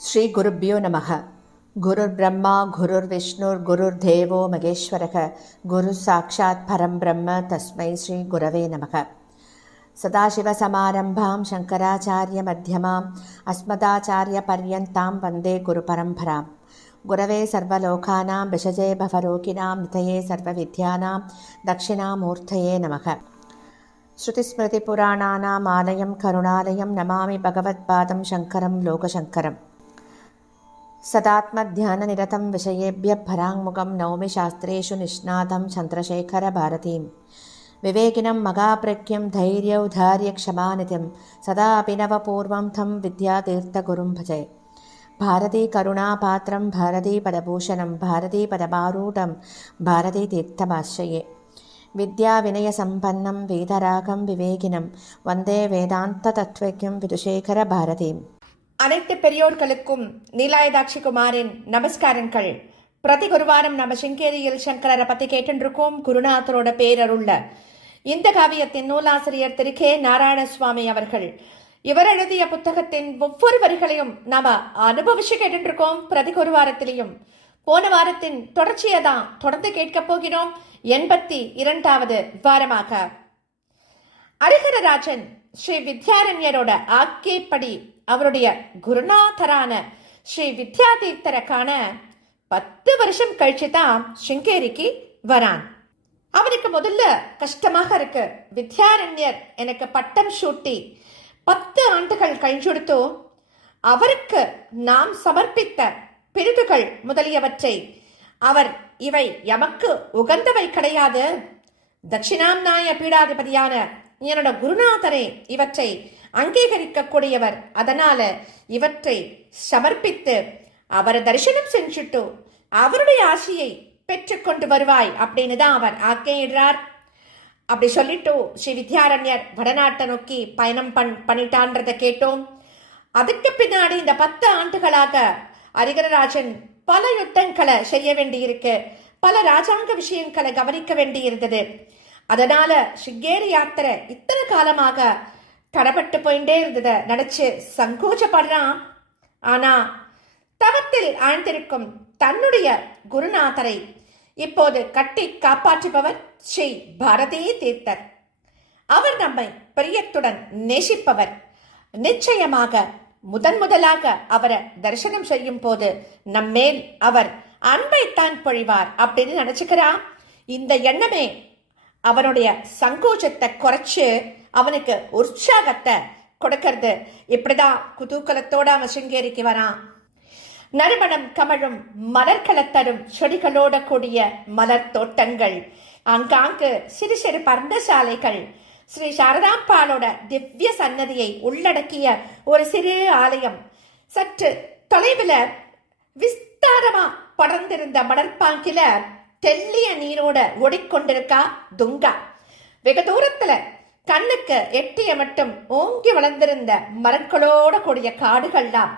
ஸ்ரீ குருப்யோ நமக. குருர் பிரம்மா குருர் விஷ்ணுர் குருர் தேவோ மகேஸ்வரக குரு சாட்சாத் பரம் பிரம்ம தஸ்மை ஸ்ரீ குரவே நமக. சதாசிவசமாரம்பாம் சங்கராச்சாரிய மத்தியமாம் அஸ்மதாச்சாரிய பர்யந்தாம் வந்தே குரு பரம்பராம். குரவே சர்வலோகானாம் விஷஜே பவரோகிணாம் நிதயே சர்வவித்யானாம் தட்சிணாமூர்த்தயே நமக. ஸ்ருதிஸ்மிருதிபுராணானாம் ஆலயம் கருணாலயம் நமாமி பகவத்பாதம் சங்கரம் லோகசங்கரம். सदात्मध्याननिरतं विषयेभ्यः पराङ्मुखं नौमि शास्त्रेषु निष्णातं चन्द्रशेखरभारतीं. विवेकिनं मगाप्रज्ञं धैर्यौधार्यक्षमानिधिं सदा अभिनवपूर्वं तं विद्यातीर्थगुरुं भजे. भारतीकरुणापात्रं भारतीपदभूषणं भारतीपदमारूढं भारतीतीर्थमाश्रये. विद्याविनयसम्पन्नं वेदरागं विवेकिनं वन्दे वेदान्ततत्त्वज्ञं विदुशेखरभारतीम्. அனைத்து பெரியோர்களுக்கும் நீலாயதாட்சி குமாரின் நமஸ்காரங்கள். பிரதி குருவாரம் நம்ம சிங்கேரியில் சங்கரரை பத்தி கேட்டுருக்கோம். குருநாதரோட பேரருள்ள இந்த காவியத்தின் நூலாசிரியர் திரு கே நாராயணசுவாமி அவர்கள். இவர் எழுதிய புத்தகத்தின் ஒவ்வொரு வரிகளையும் நாம அனுபவிச்சு கேட்டுருக்கோம். பிரதி குருவாரத்திலையும் போன வாரத்தின் தொடர்ச்சியை தான் தொடர்ந்து கேட்க போகிறோம். 82வது வாரமாக ஹரிஹரராஜன் ஸ்ரீ வித்யாரண்யரோட ஆக்கைப்படி அவருடைய குருநாதரான ஸ்ரீ வித்யாதீர்த்தரை காண 10 வருஷம் கழிச்சு தான் சிங்கேரிக்கு வரான். அவனுக்கு முதல்ல கஷ்டமாக இருக்கு. வித்யாரண்யர் எனக்கு பட்டம் சூட்டி 10 ஆண்டுகள் கழிஞ்சுடுத்தோ அவருக்கு நாம் சமர்ப்பித்த பிரிவுகள் முதலியவற்றை அவர் இவை எமக்கு உகந்தவை கிடையாது, தட்சிணாம்நாய பீடாதிபதியான என்னோட குருநாதரே இவற்றை அங்கீகரிக்க கூடியவர், அதனால இவற்றை சமர்ப்பித்து அவரை தரிசனம் செஞ்சுட்டு அவருடைய ஆசையை பெற்றுக்கொண்டு வருவாய் அப்படின்னு தான் அவர் ஆக்கையிடுறார். அப்படி சொல்லிட்டு ஸ்ரீ வித்யாரண்யர் வடநாட்டை நோக்கி பயணம் பண்ணிட்டான்றதை கேட்டோம். அதுக்கு பின்னாடி இந்த 10 ஆண்டுகளாக ஹரிஹரராஜன் பல யுத்தங்களை செய்ய வேண்டியிருக்கு, பல ராஜாங்க விஷயங்களை கவனிக்க வேண்டியிருந்தது. அதனால சிங்கேரி யாத்திரை இத்தனை காலமாக தடப்பட்டு போயிட்டே இருந்ததை நினைச்சு சங்கோச்சப்படுறான். ஆனா தவத்தில் ஆழ்ந்திருக்கும் தன்னுடைய குருநாதரை இப்போது கட்டி காப்பாற்றுபவர் ஸ்ரீ பாரதி தீர்த்தர். அவர் நம்மை பிரியத்துடன் நேசிப்பவர். நிச்சயமாக முதலாக அவரை தரிசனம் செய்யும் போது நம்மேல் அவர் அன்பைத்தான் பொழிவார் அப்படின்னு நினைச்சுக்கிறான். இந்த எண்ணமே அவனுடைய சங்கோச்சத்தை குறைச்சு அவனுக்கு உற்சாகத்தை கொடுக்கறது. இப்படிதான் குதூகலத்தோட அவன் சிங்கேரிக்கு வரான். நறுமணம் கமழும் மலர்களை தரும் செடிகளோட கூடிய மலர் தோட்டங்கள், ஆங்காங்கு சிறு சிறு பர்ணசாலைகள், ஸ்ரீ சாரதாம்பாளோட திவ்ய சன்னதியை உள்ளடக்கிய ஒரு சிறு ஆலயம், சற்று தொலைவில் விஸ்தாரமா படர்ந்திருந்த மணற்பாங்கில தெல்லிய நீரோட ஓடிக்கொண்டிருக்கா துங்கா. வெகு தூரத்துல கண்ணுக்கு எட்டிய மட்டும் ஓங்கி வளர்ந்திருந்த மரங்களோட கூடிய காடுகள்லாம்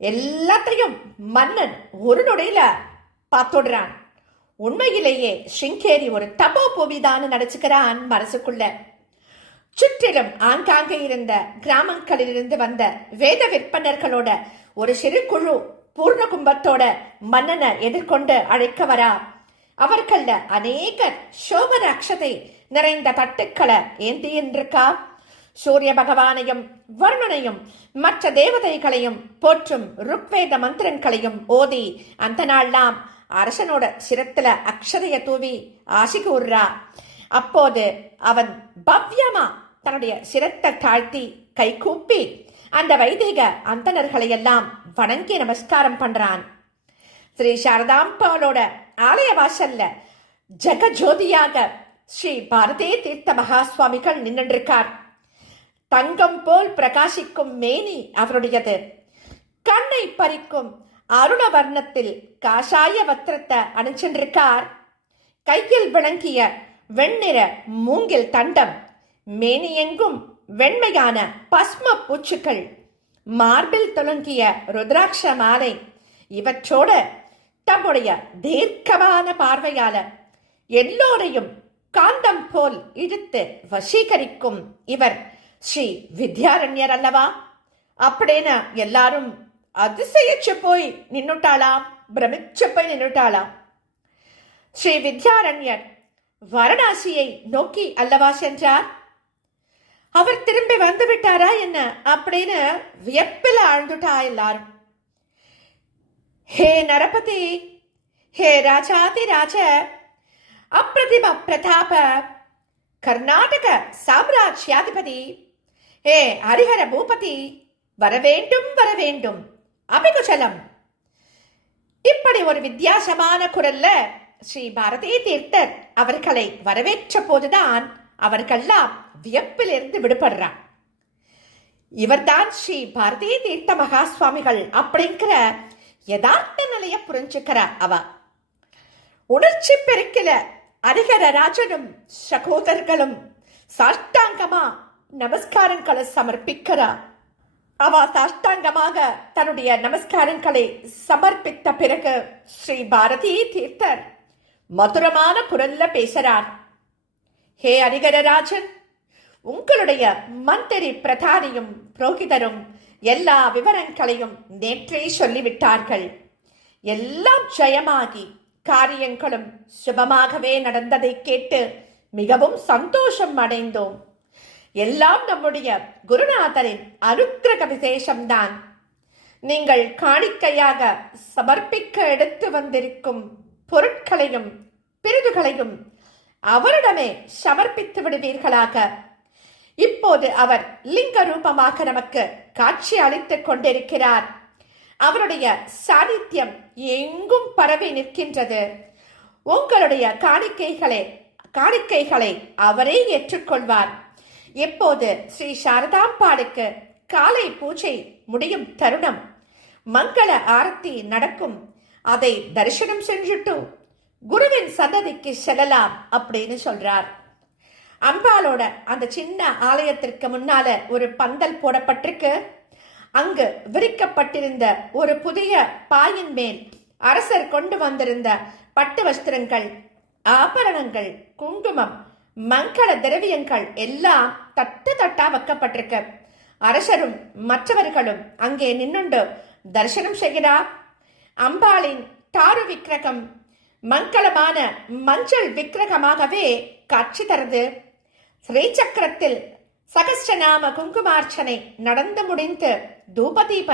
எல்லாத்தையும் மன்னன் ஒரு நொடியில பார்த்துடுறான். உண்மையிலேயே சிங்கேரி ஒரு தபோ பூமிதான் நினைச்சுக்கிறான் மனசுக்குள்ள. சுற்றிலும் ஆங்காங்கே இருந்த கிராமங்களிலிருந்து வந்த வேத விற்பனர்களோட ஒரு சிறு குழு பூர்ண கும்பத்தோட மன்னனை எதிர்கொண்டு அழைக்க வரா. அவர்கள அநேகர் சோமன அக்ஷதை நிறைந்த தட்டுக்களை ஏந்தியிருக்கா. சூரிய பகவானையும் வருணனையும் மற்ற தேவதைகளையும் போற்றும் ருக்வேத மந்திரங்களையும் ஓதி அந்த நாள்லாம் அரசனோட சிரத்துல அக்ஷதைய தூவி ஆசி கூறுறா. அப்போது அவன் பவ்யமா தன்னுடைய சிரத்தை தாழ்த்தி கை கூப்பி அந்த வைதிக அந்தணர்களை எல்லாம் வணங்கி நமஸ்காரம் பண்றான். ஸ்ரீ சாரதாம்பாளோட ஆலய வாசல்ல ஜெகஜோதியாக ஸ்ரீ பாரதி தீர்த்த மகா சுவாமிகள் நின்றிருக்கார். தங்கம் போல் பிரகாசிக்கும் மேனி அவருடையது. கண்ணை பறிக்கும் அருண வர்ணத்தில் காஷாய வஸ்திரத்தை அணிஞ்சிருக்கார். கையில் விளங்கிய வெண்ணிற மூங்கில் தண்டம், மேனி எங்கும் வெண்மையான பஸ்ம பூச்சுக்கள், மார்பில் துலங்கிய ருத்ராட்ச மாலை, இவற்றோட தம்முடைய தீர்க்கமான பார்வையால எல்லோரையும் காந்தம் போல் இழுத்து வசீகரிக்கும் இவர் ஸ்ரீ வித்யாரண்யர் அல்லவா அப்படின்னு எல்லாரும் அதிசயிச்சு போய் நின்னுட்டாளாம், பிரமிச்சு போய் நின்னுட்டாளாம். ஸ்ரீ வித்யாரண்யர் வாரணாசியை நோக்கி அல்லவா சென்றார்? அவர் திரும்பி வந்து விட்டாரா என்ன அப்படின்னு வியப்பில் ஆழ்ந்துட்டா எல்லாரும். ஹே நரபதி, ஹே ராஜாதி ராஜ, அப்பிரதிம பிரதாப, கர்நாடக சாம்ராஜ்யாதிபதி, ஹே ஹரிஹர பூபதி, வரவேண்டும் வரவேண்டும், அபிகுசலம். இப்படி ஒரு வித்தியாசமான குரல்ல ஸ்ரீ பாரதி தீர்த்தர் அவர்களை வரவேற்ற போதுதான் அவர்கள்லாம் வியப்பிலிருந்து விடுபடுறார். இவர்தான் ஸ்ரீ பாரதி தீர்த்த மகா சுவாமிகள் அப்படிங்கிற யதார்த்த நிலைய புரிஞ்சுக்கிறார். அவ உணர்ச்சி பெருக்கில ஹரிஹர ராஜனும் சகோதரர்களும் சாஷ்டாங்கமா நமஸ்காரங்களை சமர்ப்பிக்கிறார். அவ சாஷ்டாங்கமாக தன்னுடைய நமஸ்காரங்களை சமர்ப்பித்த பிறகு ஸ்ரீ பாரதி தீர்த்தர் மதுரமான குரல்ல பேசுறார். ஹே ஹரிஹரராஜன், உங்களுடைய மந்திரி பிரதானியும் புரோகிதரும் எல்லா விவரங்களையும் நேற்றே சொல்லிவிட்டார்கள். எல்லாம் ஜெயமாகி காரியங்களும் சுபமாகவே நடந்ததை கேட்டு மிகவும் சந்தோஷம் அடைந்தோம். எல்லாம் நம்முடைய குருநாதரின் அனுக்கிரக விசேஷம்தான். நீங்கள் காணிக்கையாக சமர்ப்பிக்க எடுத்து வந்திருக்கும் பொருட்களையும் பிரிவுகளையும் அவரிடமே சமர்ப்பித்து விடுவீர்களாக. இப்போது அவர் லிங்க ரூபமாக நமக்கு காட்சி அளித்துக் கொண்டிருக்கிறார். அவருடைய சாநித்தியம் எங்கும் பரவி நிற்கின்றது. உங்களுடைய காணிக்கைகளை அவரே ஏற்றுக்கொள்வார். எப்போது ஸ்ரீ சாரதாம்பாளுக்கு காலை பூஜை முடியும் தருணம் மங்கள ஆரத்தி நடக்கும். அதை தரிசனம் செஞ்சுட்டு குருவின் சன்னதிக்கு செல்லலாம் அப்படின்னு சொல்றார். அம்பாளோட அந்த சின்ன ஆலயத்திற்கு முன்னால ஒரு பந்தல் போடப்பட்டிருக்கு. அங்கு விரிக்கப்பட்டிருந்த ஒரு புதிய பாயின் மேல் அரசர் கொண்டு வந்திருந்த பட்டு வஸ்திரங்கள், ஆபரணங்கள், குங்குமம், மங்கள திரவியங்கள் எல்லாம் தட்டு தட்டா வைக்கப்பட்டிருக்கு. அரசரும் மற்றவர்களும் அங்கே நின்னுண்டு தரிசனம் செய்கிறார். அம்பாளின் தாரு விக்கிரகம் மங்களமான மஞ்சள் விக்கிரகமாகவே காட்சி தருது. ஸ்ரீசக்கரத்தில் சகஸ்ரநாம குங்குமார்ச்சனை நடந்து முடிந்து தூபதீப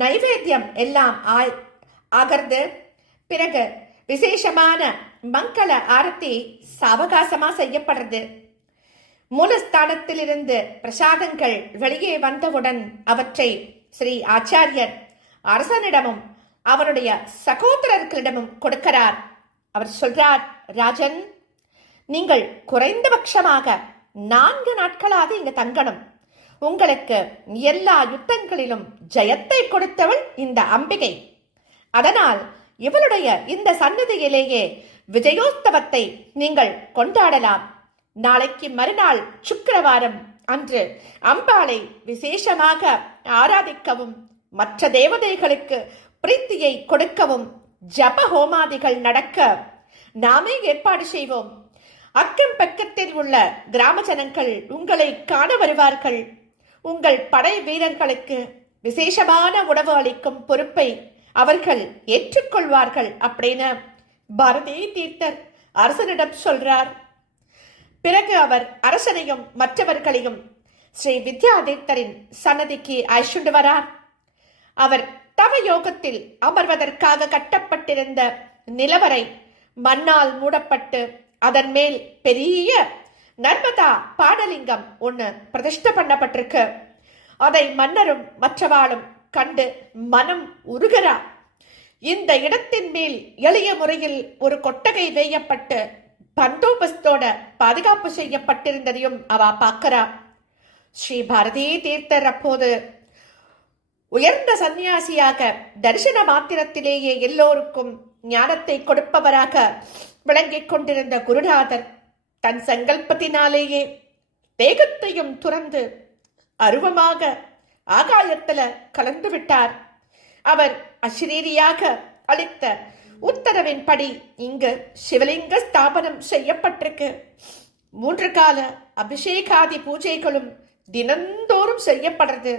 நைவேத்தியம் எல்லாம் ஆகிறது. பிறகு விசேஷமான மங்கள ஆரத்தி சாவகாசமா செய்யப்படுறது. மூலஸ்தானத்தில் இருந்து பிரசாதங்கள் வெளியே வந்தவுடன் அவற்றை ஸ்ரீ ஆச்சாரியர் அரசனிடமும் அவருடைய சகோதரர்களிடமும் கொடுக்கிறார். அவர் சொல்றார், ராஜன், நீங்கள் குறைந்தபட்சமாக 4 நாட்களாவது இங்க தங்கணும். உங்களுக்கு எல்லா யுத்தங்களிலும் ஜெயத்தை கொடுத்தவள் இந்த அம்பிகை. அதனால் இவளுடைய இந்த சன்னதியிலேயே விஜயோத்சவத்தை நீங்கள் கொண்டாடலாம். நாளைக்கு மறுநாள் சுக்கிரவாரம் அன்று அம்பாளை விசேஷமாக ஆராதிக்கவும் மற்ற தேவதைகளுக்கு பிரீத்தியை கொடுக்கவும் ஜப ஹோமாதிகள் நடக்க நாமே ஏற்பாடு செய்வோம். அக்கம் பக்கத்தில் உள்ள கிராம ஜனங்கள் உங்களை காண வருவார்கள். உங்கள் படை வீரர்களுக்கு விசேஷமான உணவு அளிக்கும் பொறுப்பை அவர்கள் ஏற்றுக்கொள்வார்கள் அப்படின்னு பாரதி தீர்த்தர் அரசனிடம் சொல்றார். பிறகு அவர் அரசனையும் மற்றவர்களையும் ஸ்ரீ வித்யாதீர்த்தரின் சன்னதிக்கு அழைச்சுண்டு வரார். அவர் தவ யோகத்தில் அமர்வதற்காக கட்டப்பட்டிருந்த நிலவரை மண்ணால் மூடப்பட்டு அதன் மேல் பெரிய நர்மதா பாடலிங்கம் ஒன்று பிரதிஷ்டை பண்ணப்பட்டிருக்கு. அதை மன்னரும் மற்றவாளும் கண்டு மனம் உருகிறார். இந்த இடத்தின் மேல் எளிய முறையில் ஒரு கொட்டகை வேயப்பட்டு பந்தோபஸ்தோட பாதுகாப்பு செய்யப்பட்டிருந்ததையும் அவ பார்க்கிறா. ஸ்ரீ பாரதி தீர்த்தர் அப்போது உயர்ந்த சந்நியாசியாக தரிசன மாத்திரத்திலேயே எல்லோருக்கும் ஞானத்தை கொடுப்பவராக விளங்கிக் கொண்டிருந்த குருநாதர் தன் சங்கல்பத்தினாலேயே தேகத்தையும் துறந்து அருவமாக ஆகாயத்துல கலந்து விட்டார். அவர் அசிரீரியாக அளித்த உத்தரவின்படி இங்கு சிவலிங்க ஸ்தாபனம் செய்யப்பட்டிருக்கு. 3 கால அபிஷேகாதி பூஜைகளும் தினந்தோறும் செய்யப்படுறது.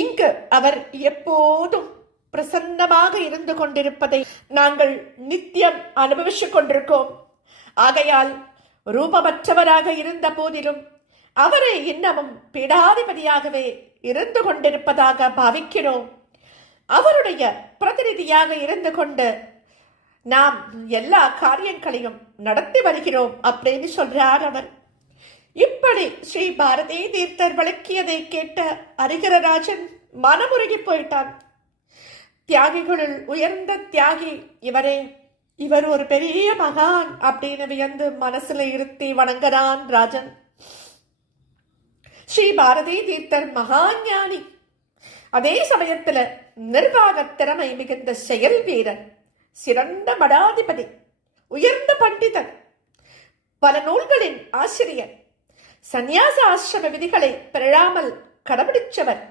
இங்கு அவர் எப்போதும் பிரசன்னமாக இருந்து கொண்டிருப்பதை நாங்கள் நித்தியம் அனுபவித்துக் கொண்டிருக்கோம். ஆகையால் ரூபமற்றவராக இருந்த போதிலும் அவரை இன்னமும் பீடாதிபதியாகவே இருந்து கொண்டிருப்பதாக பாவிக்கிறோம். அவருடைய பிரதிநிதியாக இருந்து கொண்டு நாம் எல்லா காரியங்களையும் நடத்தி வருகிறோம் அப்படின்னு சொல்றார் அவர். இப்படி ஸ்ரீ பாரதி தீர்த்தர் விளக்கியதை கேட்ட ஹரிஹரராஜன் மனமுருகி போயிட்டான். தியாகிகளுள் உயர்ந்த தியாகி இவரே, இவர் ஒரு பெரிய மகான் அப்படின்னு வியந்து மனசுல இருத்தி வணங்குறான் ராஜன். ஸ்ரீ பாரதி தீர்த்தர் மகான் ஞானி, அதே சமயத்துல நிர்வாக திறமை மிகுந்த செயல் வீரர், சிறந்த மடாதிபதி, உயர்ந்த பண்டிதர், பல நூல்களின் ஆசிரியர், சந்நியாச ஆசிரம விதிகளை பிறழாமல் கடைபிடிச்சவர்,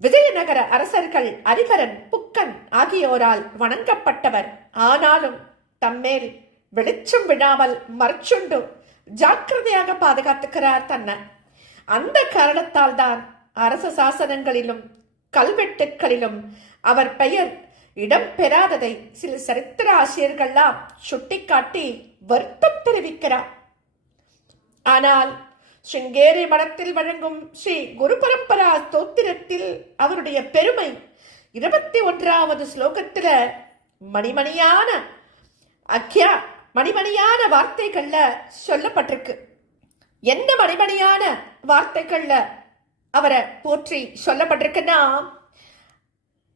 விஜயநகர அரசர்கள் ஹரிஹரன், புக்கன் ஆகியோரால் வணங்கப்பட்டவர். ஆனாலும் தம்மேல் வெளிச்சம் விடாமல் மறைச்சுண்டு ஜாக்கிரதையாக பாதுகாத்துக்கிறார் தன்னை. அந்த காரணத்தால் தான் அரச சாசனங்களிலும் கல்வெட்டுக்களிலும் அவர் பெயர் இடம் பெறாததை சில சரித்திர ஆசிரியர்கள்லாம் சுட்டிக்காட்டி வருத்தம் தெரிவிக்கிறார். ஆனால் ஸ்ருங்கேரி மடத்தில் வழங்கும் ஸ்ரீ குரு பரம்பரா ஸ்தோத்திரத்தில் அவருடைய பெருமை 21வது ஸ்லோகத்துல மணிமணியான வார்த்தைகள்ல சொல்லப்பட்டிருக்கு. என்ன மணிமணியான வார்த்தைகள்ல அவரை போற்றி சொல்லப்பட்டிருக்குன்னா,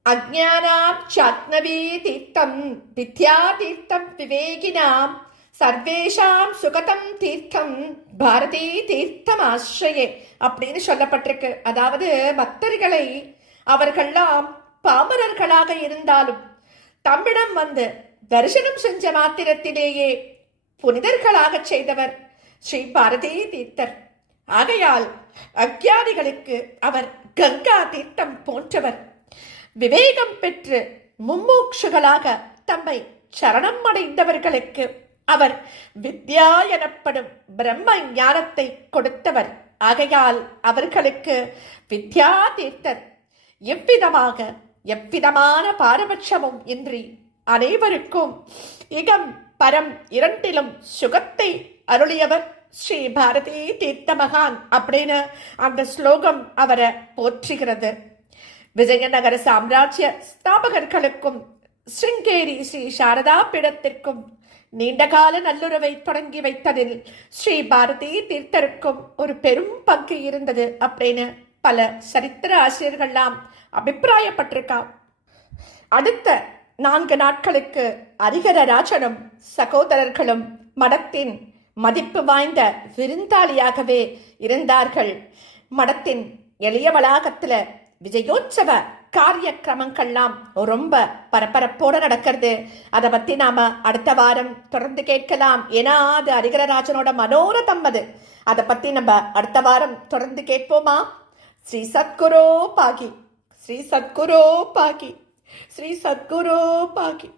அஜ்ஞானாம் சாத்னவி தீர்த்தம் வித்யா தீர்த்தம் விவேகினாம் சர்வேஷாம் சுகதம் தீர்த்தம் பாரதி தீர்த்தம் ஆசிரியே அப்படின்னு சொல்லப்பட்டிருக்கு. அதாவது பக்தர்களை அவர்கள்லாம் பாமரர்களாக இருந்தாலும் தம்மிடம் வந்து தரிசனம் செஞ்ச மாத்திரத்திலேயே புனிதர்களாக செய்தவர் ஸ்ரீ பாரதி தீர்த்தர். ஆகையால் அக்ஞானிகளுக்கு அவர் கங்கா தீர்த்தம் போன்றவர். விவேகம் பெற்று மும்மூக்ஷுகளாக தம்மை சரணம் அடைந்தவர்களுக்கு அவர் வித்யா எனப்படும் பிரம்ம ஞானத்தை கொடுத்தவர். ஆகையால் அவர்களுக்கு வித்யா தீர்த்தர். எவ்விதமான பாரபட்சமும் இன்றி அனைவருக்கும் இகம் பரம் இரண்டிலும் சுகத்தை அருளியவர் ஸ்ரீ பாரதி தீர்த்த மகான் அப்படின்னு அந்த ஸ்லோகம் அவரை போற்றுகிறது. விஜயநகர சாம்ராஜ்ய ஸ்தாபகர்களுக்கும் ஸ்ருங்கேரி ஸ்ரீ சாரதா பீடத்திற்கும் நீண்டகால நல்லுறவை தொடங்கி வைத்ததில் ஸ்ரீ பாரதி தீர்த்தருக்கும் ஒரு பெரும் பங்கு இருந்தது அப்படின்னு பல சரித்திர ஆசிரியர்கள்லாம் அபிப்பிராயப்பட்டிருக்கார். அடுத்த 4 நாட்களுக்கு ஹரிஹரராஜனும் சகோதரர்களும் மடத்தின் மதிப்பு வாய்ந்த விருந்தாளியாகவே இருந்தார்கள். மடத்தின் எளிய வளாகத்துல விஜயோற்சவ காரிய கிரமங்கள்லாம் ரொம்ப பரபரப்போட நடக்கிறது. அதை பத்தி நாம அடுத்த வாரம் தொடர்ந்து கேட்கலாம். ஏன்னா அது ஹரிஹரராஜனோட மனோரதம். அதை பத்தி நம்ம அடுத்த வாரம் தொடர்ந்து கேட்போமா? ஸ்ரீ சத்குரோ பாகி, ஸ்ரீ சத்குரோ பாகி, ஸ்ரீ சத்குரோ பாகி.